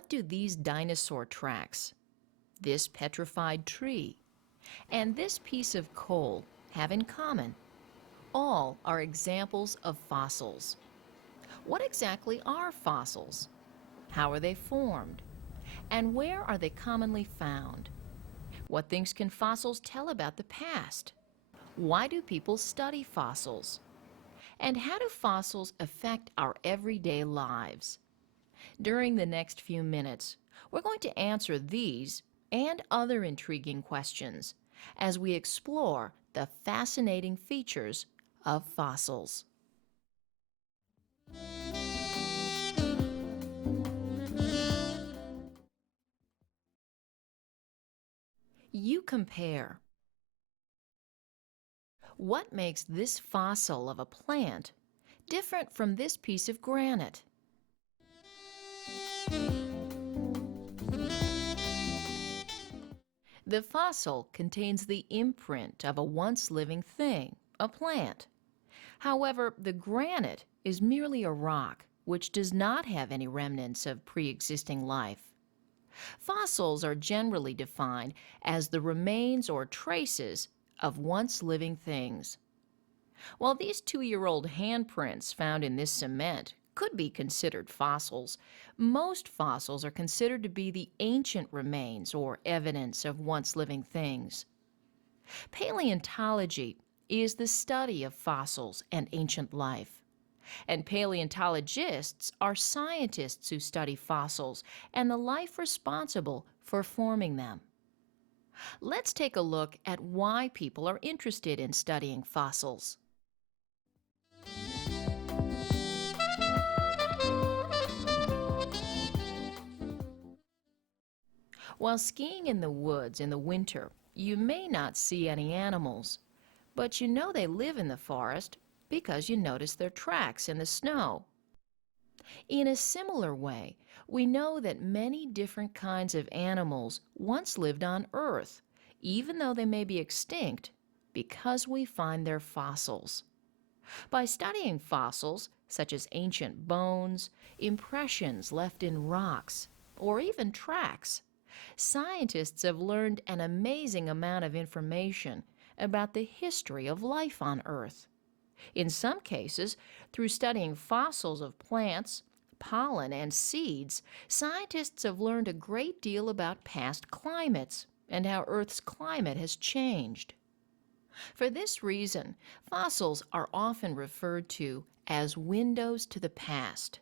What do these dinosaur tracks, this petrified tree, and this piece of coal have in common? All are examples of fossils. What exactly are fossils? How are they formed? And where are they commonly found? What things can fossils tell about the past? Why do people study fossils? And how do fossils affect our everyday lives? During the next few minutes, we're going to answer these and other intriguing questions as we explore the fascinating features of fossils. You compare. What makes this fossil of a plant different from this piece of granite? The fossil contains the imprint of a once living thing, a plant. However, the granite is merely a rock which does not have any remnants of pre-existing life. Fossils are generally defined as the remains or traces of once living things. While these 2-year-old handprints found in this cement could be considered fossils, most fossils are considered to be the ancient remains or evidence of once living things. Paleontology is the study of fossils and ancient life. And paleontologists are scientists who study fossils and the life responsible for forming them. Let's take a look at why people are interested in studying fossils. While skiing in the woods in the winter, you may not see any animals, but you know they live in the forest because you notice their tracks in the snow. In a similar way, we know that many different kinds of animals once lived on Earth, even though they may be extinct, because we find their fossils. By studying fossils, such as ancient bones, impressions left in rocks, or even tracks, scientists have learned an amazing amount of information about the history of life on Earth. In some cases, through studying fossils of plants, pollen, and seeds, scientists have learned a great deal about past climates and how Earth's climate has changed. For this reason, fossils are often referred to as windows to the past.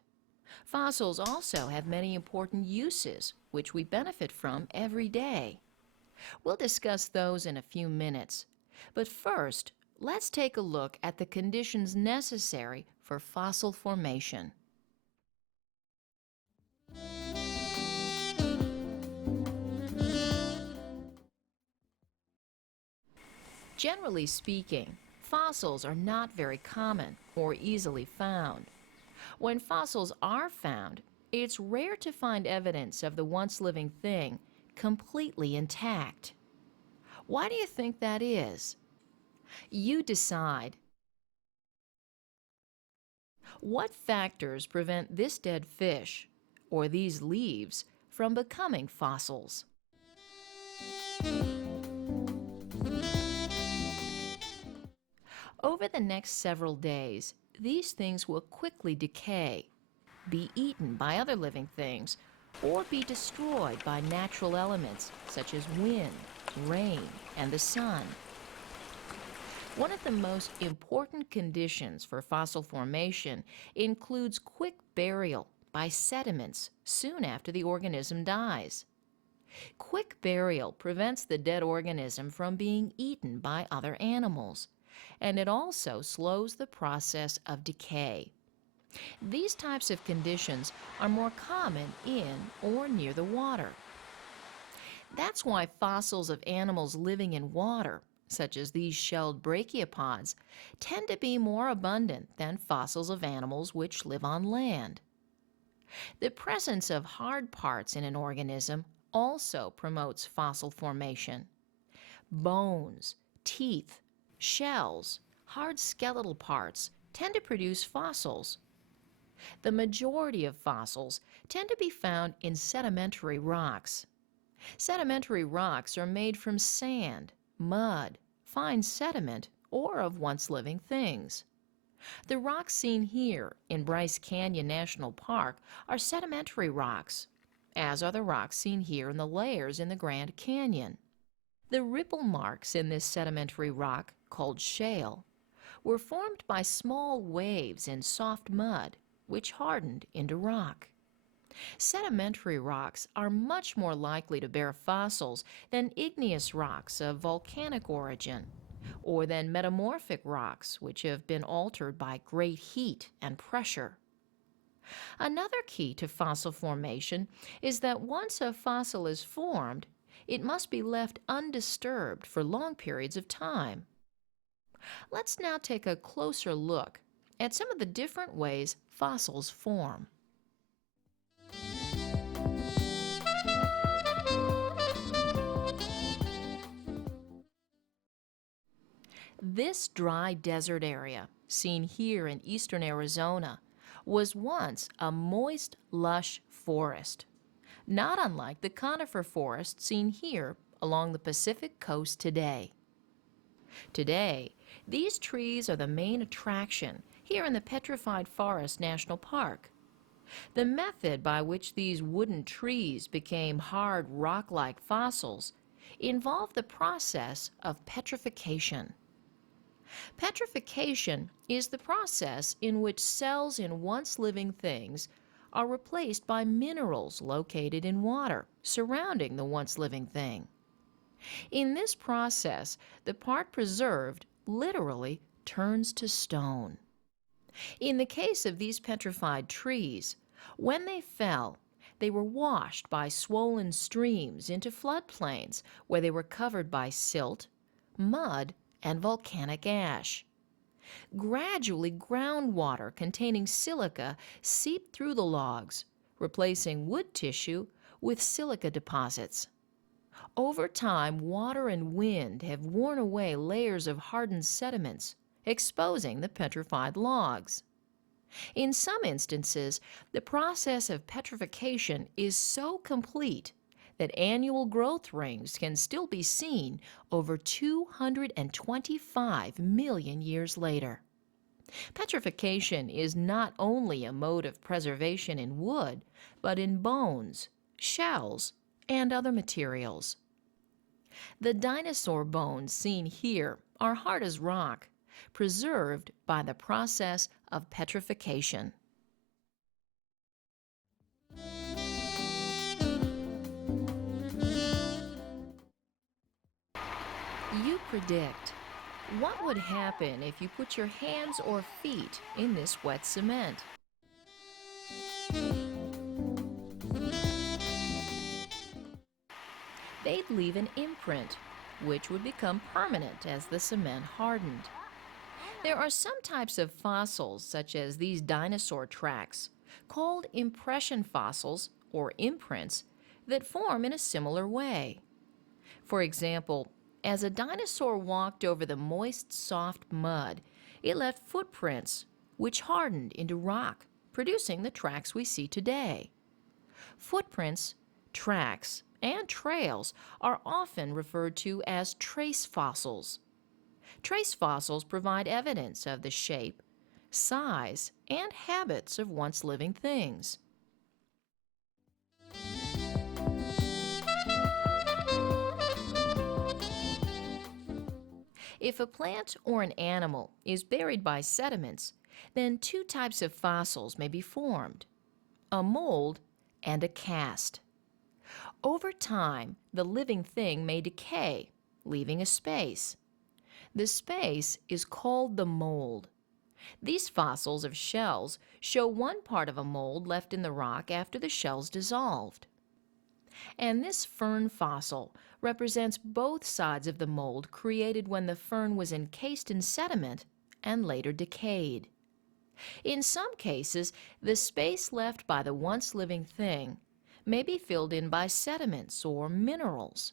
Fossils also have many important uses, which we benefit from every day. We'll discuss those in a few minutes. But first, let's take a look at the conditions necessary for fossil formation. Generally speaking, fossils are not very common or easily found. When fossils are found, it's rare to find evidence of the once living thing completely intact. Why do you think that is? You decide. What factors prevent this dead fish or these leaves from becoming fossils? Over the next several days, these things will quickly decay, be eaten by other living things, or be destroyed by natural elements such as wind, rain, and the sun. One of the most important conditions for fossil formation includes quick burial by sediments soon after the organism dies. Quick burial prevents the dead organism from being eaten by other animals, and it also slows the process of decay. These types of conditions are more common in or near the water. That's why fossils of animals living in water, such as these shelled brachiopods, tend to be more abundant than fossils of animals which live on land. The presence of hard parts in an organism also promotes fossil formation. Bones, teeth, shells, hard skeletal parts tend to produce fossils. The majority of fossils tend to be found in sedimentary rocks. Sedimentary rocks are made from sand, mud, fine sediment, or of once living things. The rocks seen here in Bryce Canyon National Park are sedimentary rocks, as are the rocks seen here in the layers in the Grand Canyon. The ripple marks in this sedimentary rock, called shale, were formed by small waves in soft mud, which hardened into rock. Sedimentary rocks are much more likely to bear fossils than igneous rocks of volcanic origin, or than metamorphic rocks which have been altered by great heat and pressure. Another key to fossil formation is that once a fossil is formed, it must be left undisturbed for long periods of time. Let's now take a closer look at some of the different ways fossils form. This dry desert area, seen here in eastern Arizona, was once a moist, lush forest, not unlike the conifer forest seen here along the Pacific coast today. Today, these trees are the main attraction here in the Petrified Forest National Park. The method by which these wooden trees became hard rock-like fossils involved the process of petrification. Petrification is the process in which cells in once living things are replaced by minerals located in water surrounding the once living thing. In this process, the part preserved literally turns to stone. In the case of these petrified trees, when they fell, they were washed by swollen streams into floodplains where they were covered by silt, mud, and volcanic ash. Gradually, groundwater containing silica seeped through the logs, replacing wood tissue with silica deposits. Over time, water and wind have worn away layers of hardened sediments, exposing the petrified logs. In some instances, the process of petrification is so complete that annual growth rings can still be seen over 225 million years later. Petrification is not only a mode of preservation in wood, but in bones, shells, and other materials. The dinosaur bones seen here are hard as rock, preserved by the process of petrification. You predict. What would happen if you put your hands or feet in this wet cement? They'd leave an imprint, which would become permanent as the cement hardened. There are some types of fossils, such as these dinosaur tracks, called impression fossils or imprints, that form in a similar way. For example, as a dinosaur walked over the moist, soft mud, it left footprints, which hardened into rock, producing the tracks we see today. Footprints, tracks, and trails are often referred to as trace fossils. Trace fossils provide evidence of the shape, size, and habits of once living things. If a plant or an animal is buried by sediments, then two types of fossils may be formed: a mold and a cast. Over time, the living thing may decay, leaving a space. The space is called the mold. These fossils of shells show one part of a mold left in the rock after the shell's dissolved. And this fern fossil represents both sides of the mold created when the fern was encased in sediment and later decayed. In some cases, the space left by the once living thing may be filled in by sediments or minerals.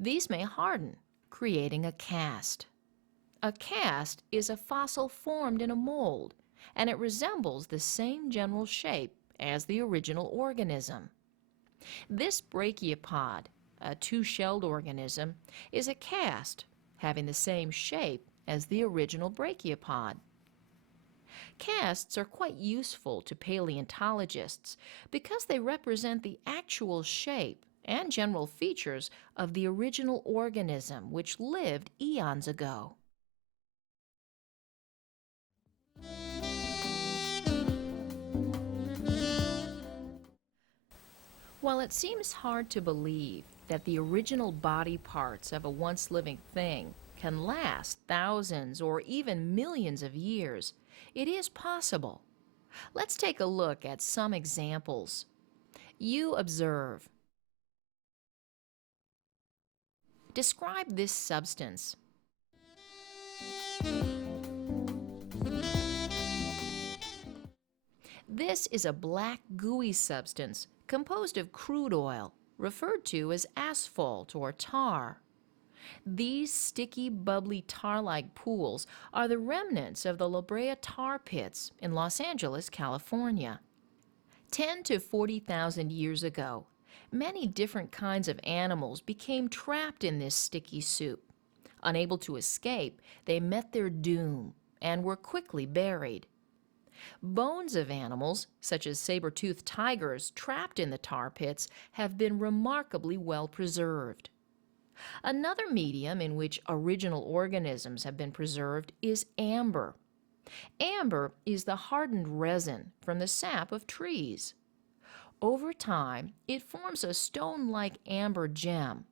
These may harden, creating a cast. A cast is a fossil formed in a mold and it resembles the same general shape as the original organism. This brachiopod, a two-shelled organism, is a cast having the same shape as the original brachiopod. Casts are quite useful to paleontologists because they represent the actual shape and general features of the original organism which lived eons ago. While it seems hard to believe that the original body parts of a once living thing can last thousands or even millions of years, it is possible. Let's take a look at some examples. You observe. Describe this substance. This is a black gooey substance composed of crude oil, referred to as asphalt or tar. These sticky, bubbly tar-like pools are the remnants of the La Brea tar pits in Los Angeles, California. 10 to 40,000 years ago, many different kinds of animals became trapped in this sticky soup. Unable to escape, they met their doom and were quickly buried. Bones of animals, such as saber-toothed tigers trapped in the tar pits, have been remarkably well preserved. Another medium in which original organisms have been preserved is amber. Amber is the hardened resin from the sap of trees. Over time, it forms a stone-like amber gem.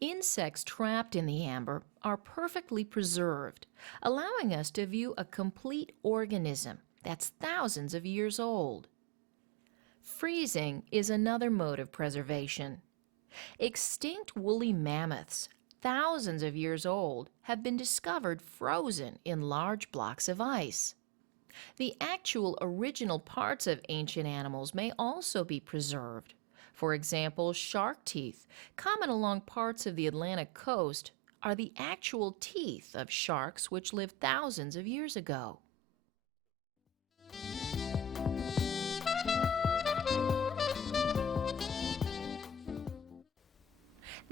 Insects trapped in the amber are perfectly preserved, allowing us to view a complete organism that's thousands of years old. Freezing is another mode of preservation. Extinct woolly mammoths, thousands of years old, have been discovered frozen in large blocks of ice. The actual original parts of ancient animals may also be preserved. For example, shark teeth, common along parts of the Atlantic coast, are the actual teeth of sharks which lived thousands of years ago.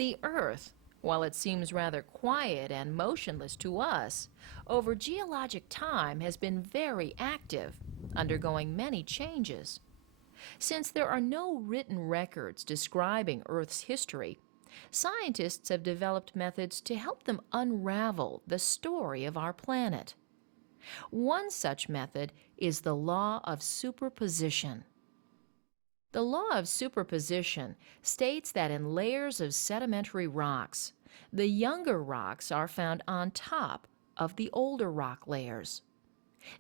The Earth, while it seems rather quiet and motionless to us, over geologic time has been very active, undergoing many changes. Since there are no written records describing Earth's history, scientists have developed methods to help them unravel the story of our planet. One such method is the Law of Superposition. The Law of Superposition states that in layers of sedimentary rocks, the younger rocks are found on top of the older rock layers.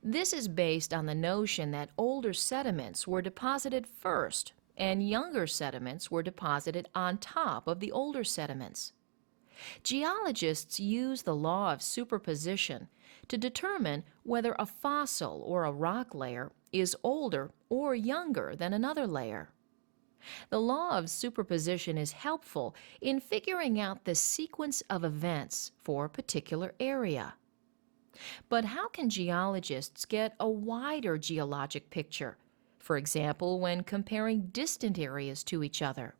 This is based on the notion that older sediments were deposited first and younger sediments were deposited on top of the older sediments. Geologists use the law of superposition to determine whether a fossil or a rock layer is older or younger than another layer. The law of superposition is helpful in figuring out the sequence of events for a particular area. But how can geologists get a wider geologic picture, for example, when comparing distant areas to each other?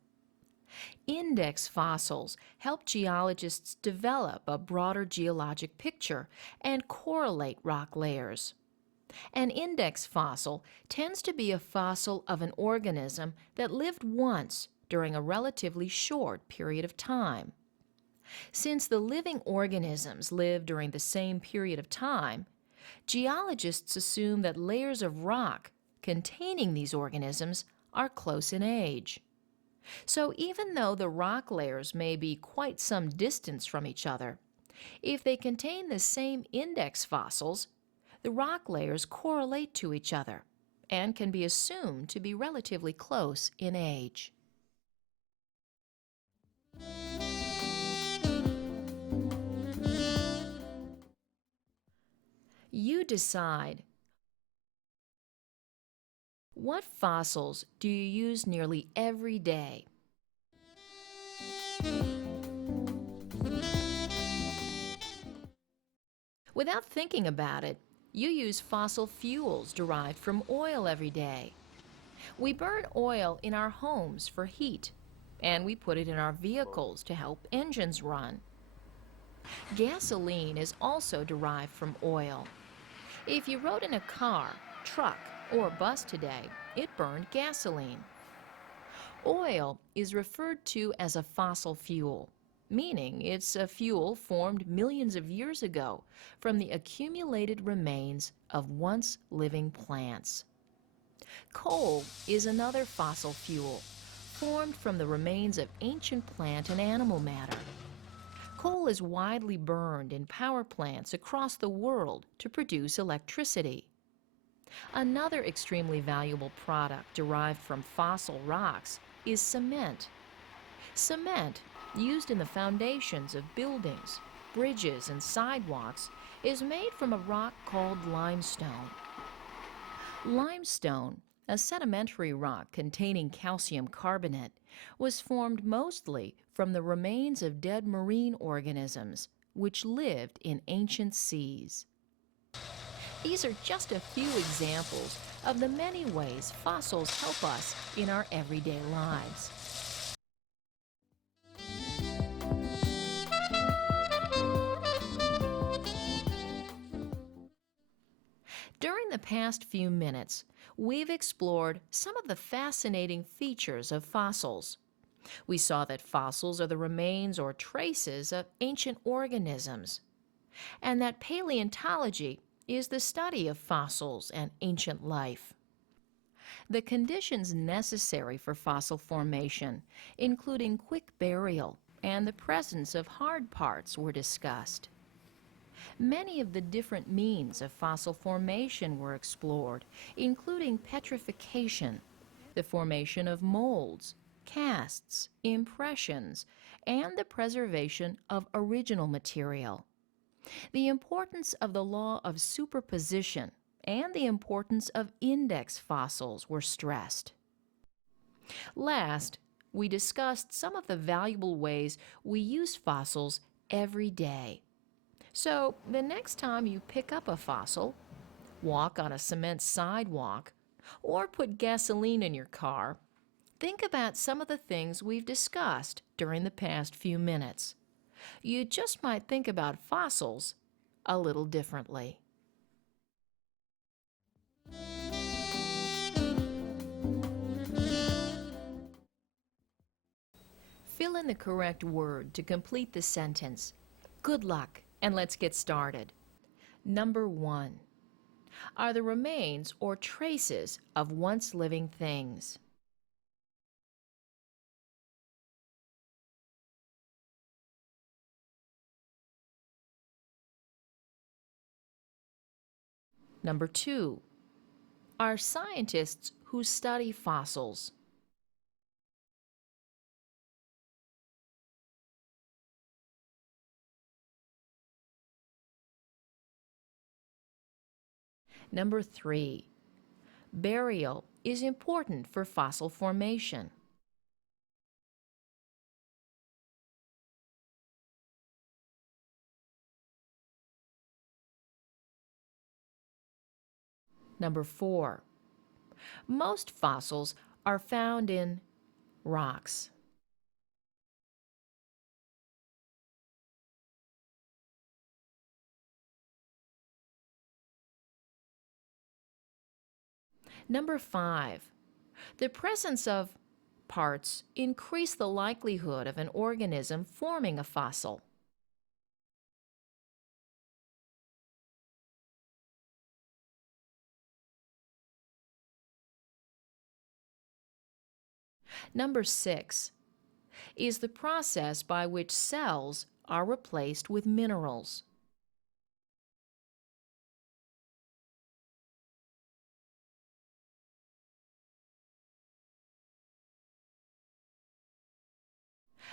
Index fossils help geologists develop a broader geologic picture and correlate rock layers. An index fossil tends to be a fossil of an organism that lived once during a relatively short period of time. Since the living organisms live during the same period of time, geologists assume that layers of rock containing these organisms are close in age. So even though the rock layers may be quite some distance from each other, if they contain the same index fossils, the rock layers correlate to each other and can be assumed to be relatively close in age. You decide. What fossils do you use nearly every day? Without thinking about it, You use fossil fuels derived from oil every day. We burn oil in our homes for heat, and we put it in our vehicles to help engines run. Gasoline is also derived from oil. If you rode in a car, truck, or bus today, it burned gasoline. Oil is referred to as a fossil fuel, meaning it's a fuel formed millions of years ago from the accumulated remains of once living plants. Coal is another fossil fuel, formed from the remains of ancient plant and animal matter. Coal is widely burned in power plants across the world to produce electricity. Another extremely valuable product derived from fossil rocks is cement. Cement, used in the foundations of buildings, bridges, and sidewalks, is made from a rock called limestone. Limestone, a sedimentary rock containing calcium carbonate, was formed mostly from the remains of dead marine organisms which lived in ancient seas. These are just a few examples of the many ways fossils help us in our everyday lives. During the past few minutes, we've explored some of the fascinating features of fossils. We saw that fossils are the remains or traces of ancient organisms, and that paleontology is the study of fossils and ancient life. The conditions necessary for fossil formation, including quick burial and the presence of hard parts, were discussed. Many of the different means of fossil formation were explored, including petrification, the formation of molds, casts, impressions, and the preservation of original material. The importance of the law of superposition and the importance of index fossils were stressed. Last, we discussed some of the valuable ways we use fossils every day. So, the next time you pick up a fossil, walk on a cement sidewalk, or put gasoline in your car, think about some of the things we've discussed during the past few minutes. You just might think about fossils a little differently. Fill in the correct word to complete the sentence. Good luck, and let's get started. Number 1. Are the remains or traces of once living things. Number 2. Are scientists who study fossils. Number 3. Burial is important for fossil formation. Number 4. Most fossils are found in rocks. Number 5. The presence of parts increase the likelihood of an organism forming a fossil. Number 6 is the process by which cells are replaced with minerals.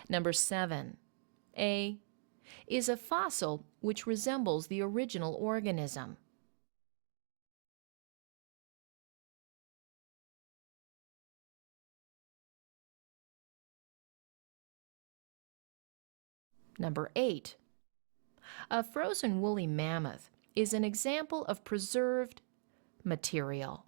Number 7. A is a fossil which resembles the original organism. Number 8. A frozen woolly mammoth is an example of preserved material.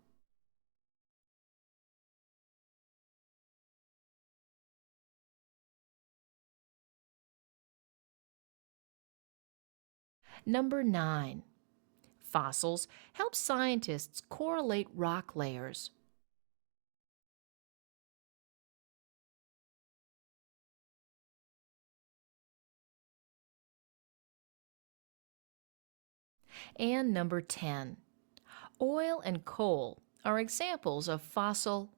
Number 9. Fossils help scientists correlate rock layers. And number 10. Oil and coal are examples of fossil